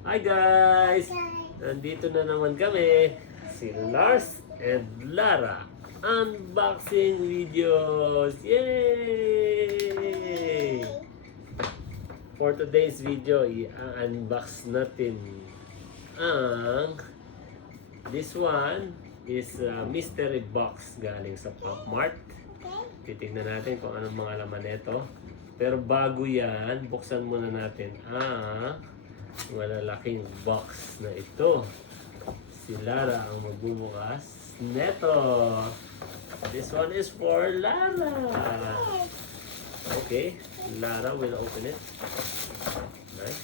Hi guys! Nandito na naman kami, si Lars and Lara. Unboxing videos! Yay! For today's video, i-unbox natin ang this one is a mystery box galing sa Pop Mart. Titignan natin kung anong mga laman nito. Pero bago yan, buksan muna natin ang malalaking box na ito. Si Lara ang magbubukas neto. This one is for Lara. Okay, Lara will open it. Nice.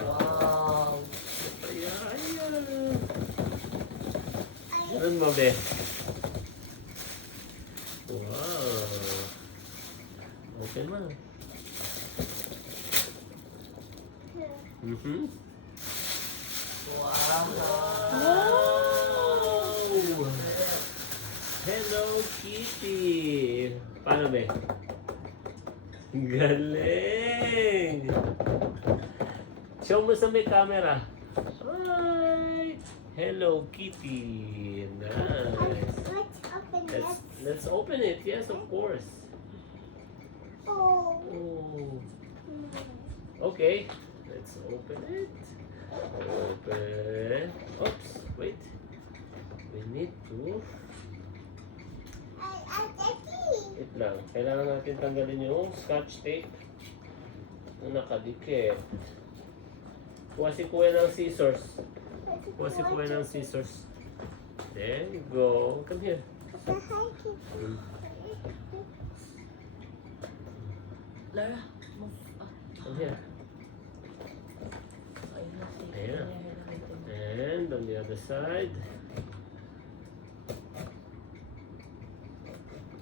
Wow! Ayan. Ganun mo, be. Wow. Open mo. Wow! Wow! Hello Kitty! Paano ba? Galing! Show mo sa may camera. Hi! Hello Kitty! Nice! Let's open it. Yes, of course. Oh. Okay. Let's open it. Open. Oops. Wait. We need to... Wait lang. Kailangan natin tanggalin yung scotch tape na nakadikit. Kuha si Kuya ng scissors. Kuha si Kuya ng scissors. There you go. Come here. Lara, move. Come here. Ayan. And on the other side.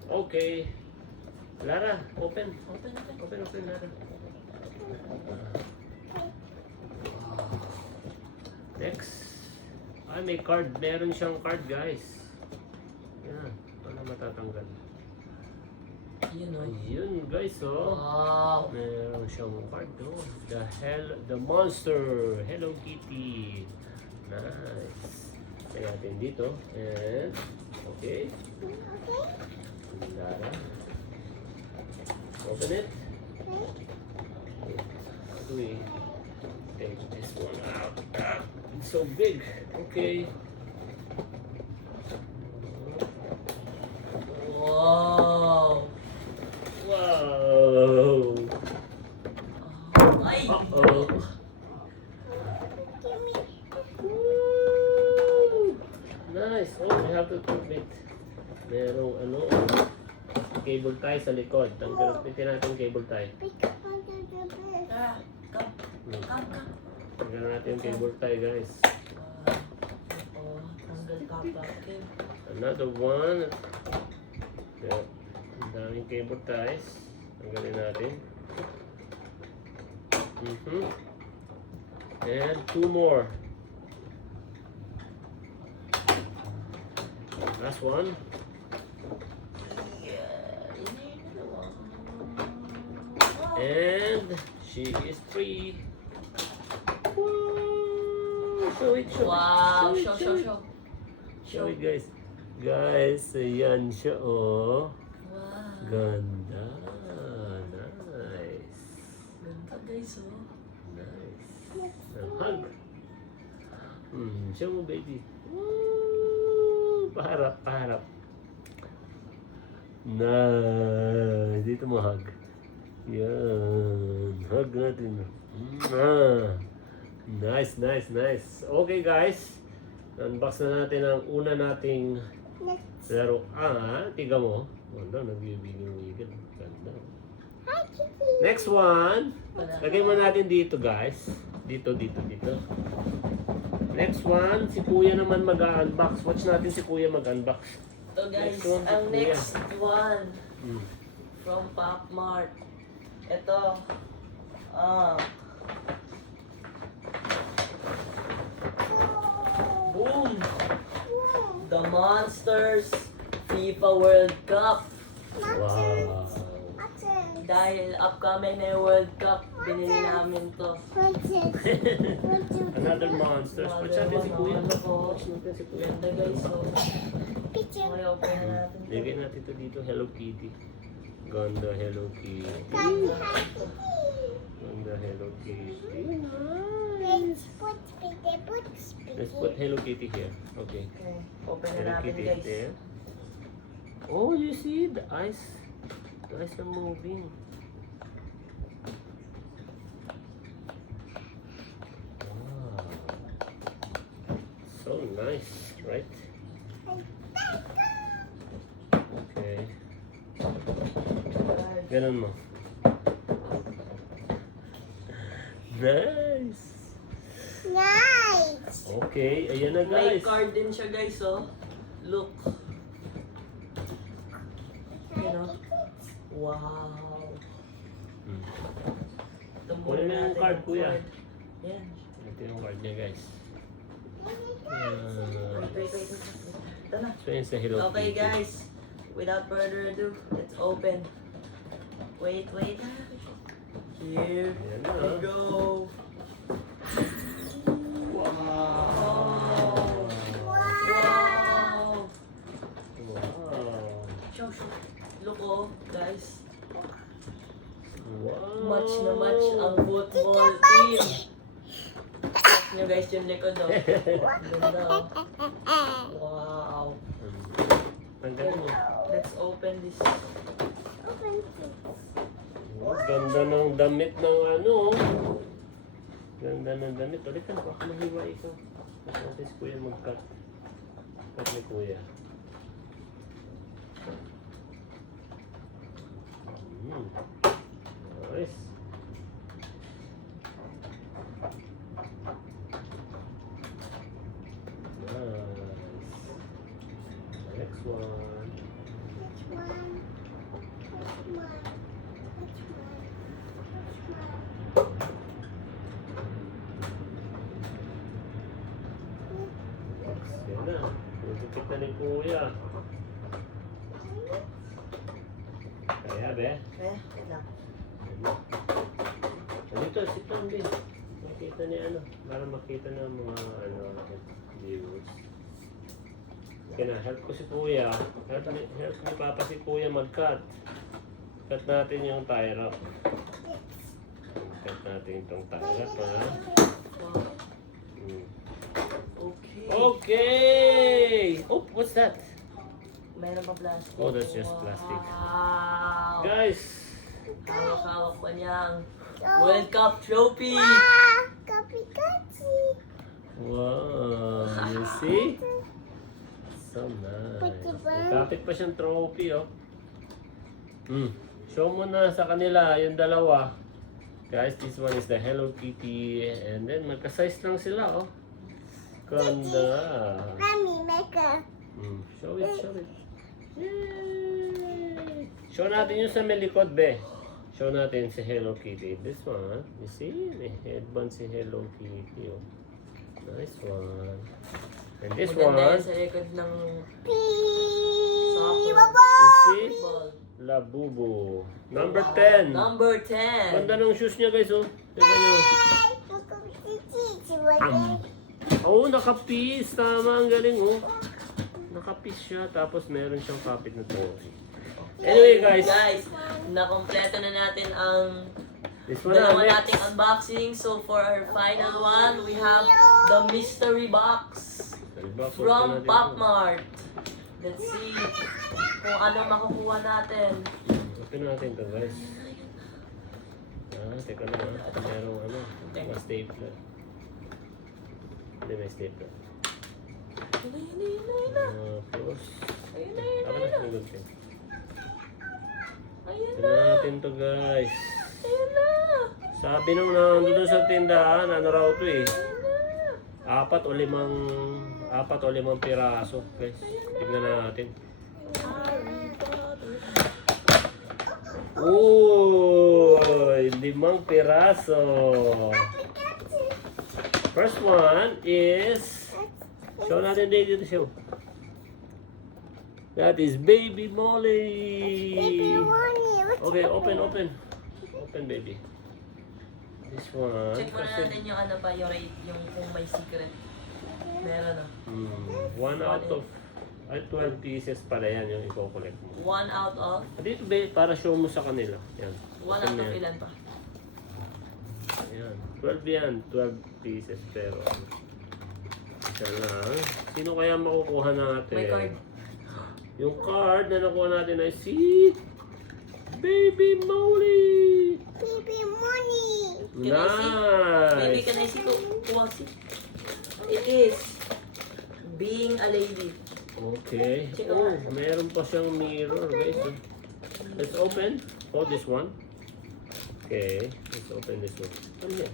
Okay. Lara, open. Open. Open, Lara. Next. Ay, may card. Meron siyang card, guys. Yan. Wala matatanggal. Yun o. Ayun, guys, oh. Wow! Meron siyang card, oh. The monster. Hello Kitty. Nice. Kaya natin dito. And, okay. Lara. Open it. How do we take this one out? It's so big. Okay. Wow! Wow. Ay! Uh-oh. Woo! Nice. Oh, we have to put it. Merong cable tie sa likod. Pitin natin yung cable tie. Lara, come. Tanggal natin yung cable tie, guys. Oh, tanggal ka pa. Okay. Another one. Yeah. Ang daming cable ties. Tanggalin natin. And two more. Last one. And she is free. Woo! Show it. Wow! it, Show. Show it, guys. Guys, ayan siya, oh. Wow! Ganda. Nice. Ganda guys, oh. Nice. Hug. Show mo, baby. Woo! Paharap. Nice. Dito mo hug. Yan. Hug natin. Nice. Okay, guys. Unbox na natin ang una nating laro. Tiga mo. Wala, nag-wiggle. Ganda. Next one. Lagay mo natin dito, guys. Dito. Next one, si Kuya naman mag-unbox. Watch natin si Kuya mag-unbox. Ito guys, Next one, ang Kuya. next one from Pop Mart. Ito. Boom! The Monsters FIFA World Cup. Wow. Dahil upcoming na yung World Cup, binili namin to. Another monsters. Watch natin si Kuya. Ano po? Watch natin si Kuya. Ganda guys, so. Okay, open na natin. Lagay natin ito dito. Hello Kitty. Ganda Hello Kitty. Ganda Hello Kitty. Let's put Hello Kitty here. Okay. Okay, open na Hello natin Kitty guys. there. Oh, you see the eyes. The eyes are moving. Wow. So nice, right? Okay. Ganun mo. Nice. Okay, ayan na May guys. card din siya guys, oh. Look. You know? Wow. Hmm. Ito muna Kunin mo yung natin card, kuya. card. Yan. Ito yung card niya guys. Wait. Ito na. So yun sa Hello Okay Kitty. guys, without further ado, let's open. Wait. Here Ayan na. we go. Wow. Wow! Wow. Show. Look oh, guys. Wow. Match na match ang football team. Check nyo guys yung likod oh. Ganda oh. Wow. Tanggalin mo. Let's open this. Ganda ng damit ng ano. Ganda ng damit. Ulit ka, baka mahiwa ito. Baka natin si Kuya mag-cut. Cut ni Kuya. Nice. Nice. Next one. Yan na. Pagkikit na ni Kuya. Kaya be. Wait lang. Dito, sit down din. Makita ni ano. Para makita ng mga ano, viewers. Okay na, help ko si Kuya. Help ni Papa si Kuya mag-cut. Cut natin yung tie wrap. Cut natin itong tie wrap ha. Wow. Hmm. Okay. Okay! Oh, what's that? Meron pa plastic. Oh, that's just plastic. Wow. Guys! Hawak-hawak pa niyang World Cup trophy. Wow! You see? So nice. Kapit pa siyang trophy, oh. Show mo na sa kanila yung dalawa. Guys, this one is the Hello Kitty. And then, magka-size lang sila, oh. Ganda. Show it. Yay! Show natin yung sa may likod, be. Show natin si Hello Kitty. This one, you see? May headband si Hello Kitty, oh. Nice one. And this Maganda one, yan sa likod ng you see? ball. Labubu. Number 10. Number 10. Ganda ng shoes niya, guys, oh. Tignan nyo. Oo, nakapis. Tama, ang galing, oh. Nakapis siya, tapos meron siyang kapit na trophy. Anyway, guys. Nakompleto na natin ang This one na dalawa next. nating unboxing. So for our final one, we have the mystery box from Pop Mart. Let's see kung ano makukuha natin. Open natin to, guys. Teka lang, ha. Merong ano, mga stapler. Hindi, may stapler. Close. Ayun Ako na, may good thing. Ayun Tignan natin to, guys. Ayun na! Sabi nung nandun sa tindahan, ano raw to eh. 4 o 5 piraso, guys. Tignan natin. Uy, 5 piraso. First one is, show natin dito show. That is Baby Molly. Okay, open. Open, baby. This one. Check muna natin yung ano pa, yung rate, yung kung may secret. Meron ah. 1 out of 12 pieces pala yan yung i-collect mo. 1 out of, Dito ba, para show mo sa kanila. Yan. 1 out Yan. of ilan pa? Yan. 12 yan. 12 pieces pero isa lang. Sino kaya makukuha natin? May card. Yung card na nakuha natin ay si Baby Molly! Baby money. Can I see? Maybe Nice! can I see kuha si? It is being a lady. Okay. Oh, meron pa siyang mirror, guys. Let's open. Oh, this one. Okay. Let's open this one. Ano yan?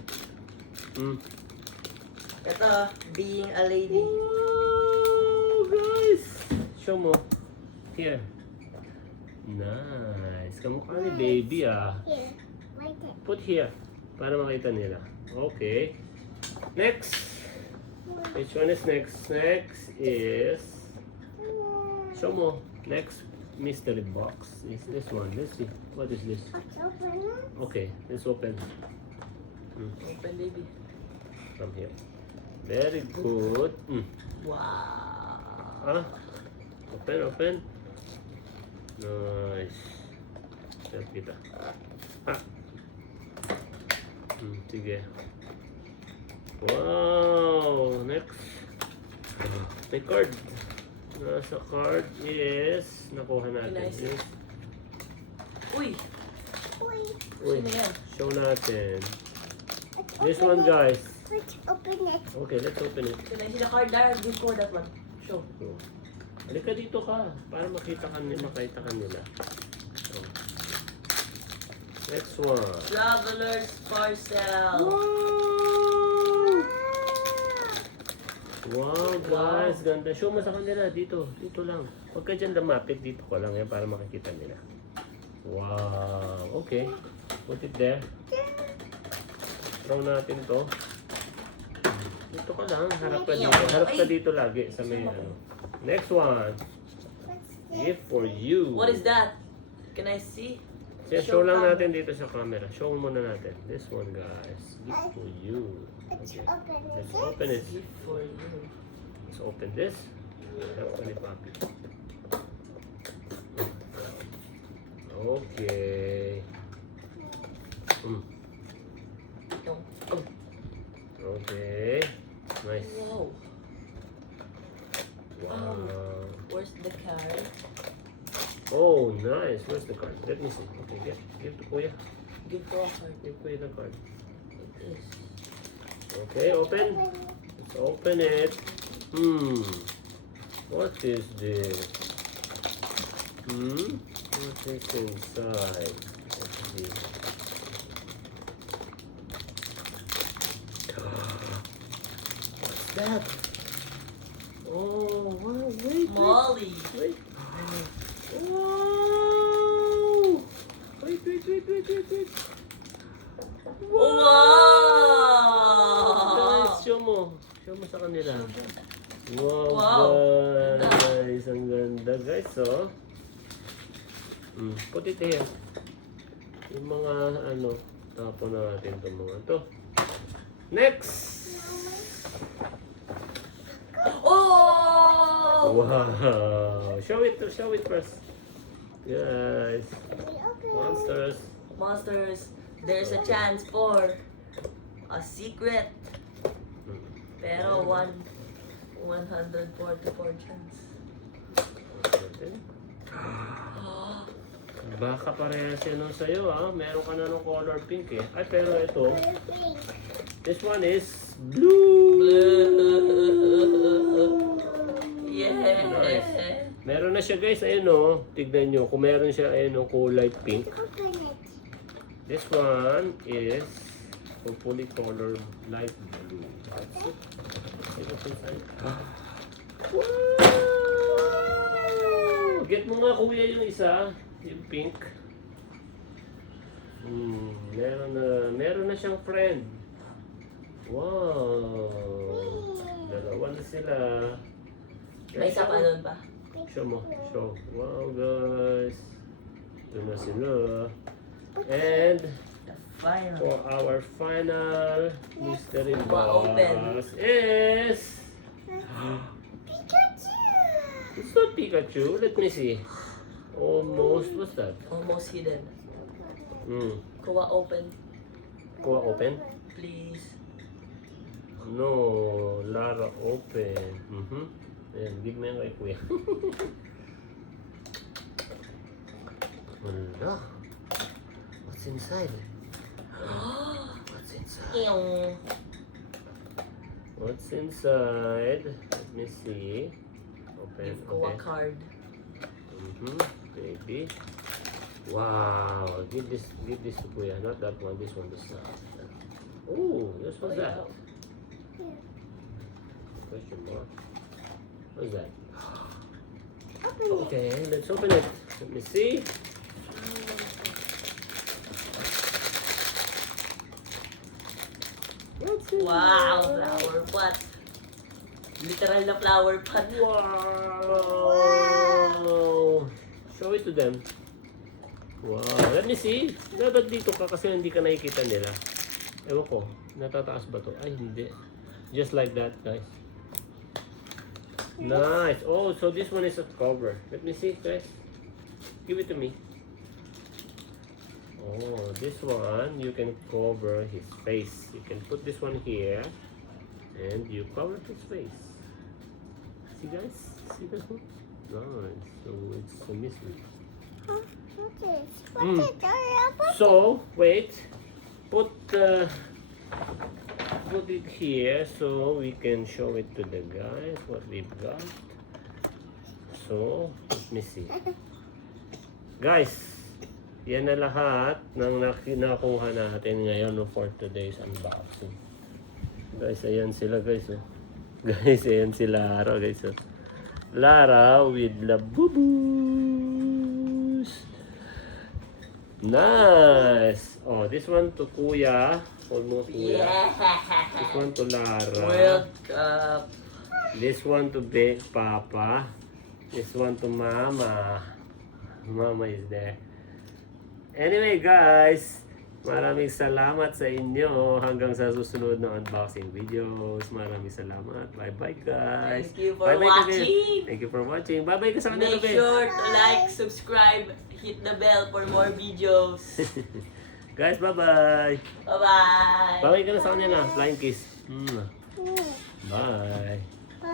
Ito, being a lady. Wow, guys! Show mo. Here. Nice. Kamukha ni baby ah. Here. Right there. Put here. Para makita nila. Okay. Next. Which one is next? Next is... Show mo. Next mystery box is this one. Let's see. What is this? Let's open it. Okay. Let's open. Open baby. From here. Very good. Wow. Ah. Open, open. Nice. Self kita. Ah. Sige. Wow. Next. May card. Nasa card is nakuha natin. Nice. Is, Uy! Uy. uy, Sino yan? show natin. Let's This open one, it. guys. Let's open it. Okay, let's open it. Can I see the card there? Before that one. Show. Halika dito ka para makita ka nila. Oh. Next one. Traveler's Parcel. Wow, guys, ganda. Show mo sa kanila dito. Dito lang. Huwag ka dyan lumapit. Dito ko lang yan para makikita nila. Wow. Okay. Put it there. Throw natin to. Dito ka lang. Harap ka dito. Harap ka dito lagi sa may ano. Next one. Gift for you. What is that? Can I see? Show lang natin dito sa camera. Show muna natin. This one, guys. Gift for you. Let's Okay. open it. Let's open it. Gift for you. Let's open this. Harap ka ni Papi. Okay. Yung, Okay. Nice. wow. Wow. Where's the card? Oh, nice. Where's the card? Let me see. Okay, give to Kuya. Give ko a card. Give Kuya the card. It is. Okay, open. Let's open it. What is this? What is inside? Let's see. What's that? Oh, wow, wait. Molly. Wait. Wow! Wait. Wow! Guys, show mo. Show mo sa kanila. Wow, Wow. guys. Ang ganda, guys, oh. Put it here. Yung mga, ano, tapon na natin itong mga to. Next! Oh! Wow! Show it first. Guys. We open it. Monsters. Monsters, there's a chance for a secret. Pero 144 chance. Baka parehas yan nung sa'yo, ah. Meron ka na nung color pink, eh. Ay, pero ito, Color pink. this one is blue. Yeah. Nice. Meron na siya, guys. Ayun, oh. Tignan nyo. Kung meron siya, ayun, oh, kulay pink. Open it. This one is hopefully color light blue. That's it. See what's inside. Wow! Get mo nga, kuya, yung isa. Yung pink. Meron na siyang friend. Wow! Dalawa na sila. May isa pa doon ba? Show mo. Show. Wow, guys. Ito na sila. And Final. For our final mystery Open. box is... Pikachu! It's not Pikachu. Let me see. Almost. What's that? Almost hidden. Kuha open, open? please. No. Lara open. Ayan, give mo yan kay Kuya. Wala. What's inside? What's inside? Ew. What's inside? Let me see. Open. Give ko a card. Baby. Wow. Give this to Kuya. Not that one. This one. This one. Oh, this was that. Question mark. What's that? Open it. Okay, let's open it. Let me see. What's in Wow, there? flower pot. Literal na flower pot. Wow! Show it to them. Wow. Let me see. Dapat dito ka kasi hindi ka nakikita nila. Ewan ko. Natataas ba to? Ay, hindi. Just like that, guys. Nice. Oh, so this one is a cover. Let me see, guys. Give it to me. Oh, this one, you can cover his face. You can put this one here. And you cover his face. See, guys? See that one? Nice. So, it's a mystery. Huh? What's this? What's it? So, wait. Put it here so we can show it to the guys what we've got. So, let me see. Guys, yan na lahat ng nakuha natin ngayon for today's unboxing. Guys, ayan sila guys. Oh. Guys, ayan si Lara guys. Oh. Lara with Labubus. Nice. Oh, this one to Kuya. Hold mo Kuya. Yeah. This one to Lara. World Cup. This one to Big Papa. This one to Mama. Mama is there. Anyway guys, maraming salamat sa inyo hanggang sa susunod na unboxing videos. Maraming salamat. Bye bye guys. Thank you for Bye-bye, watching. Gabi. Thank you for watching. Bye bye ka sa kanila. Make Gabi. sure to like, subscribe, hit the bell for more videos. Guys, bye bye. Bye-bye. Bye bye ka na sa kanila. Flying kiss. Bye.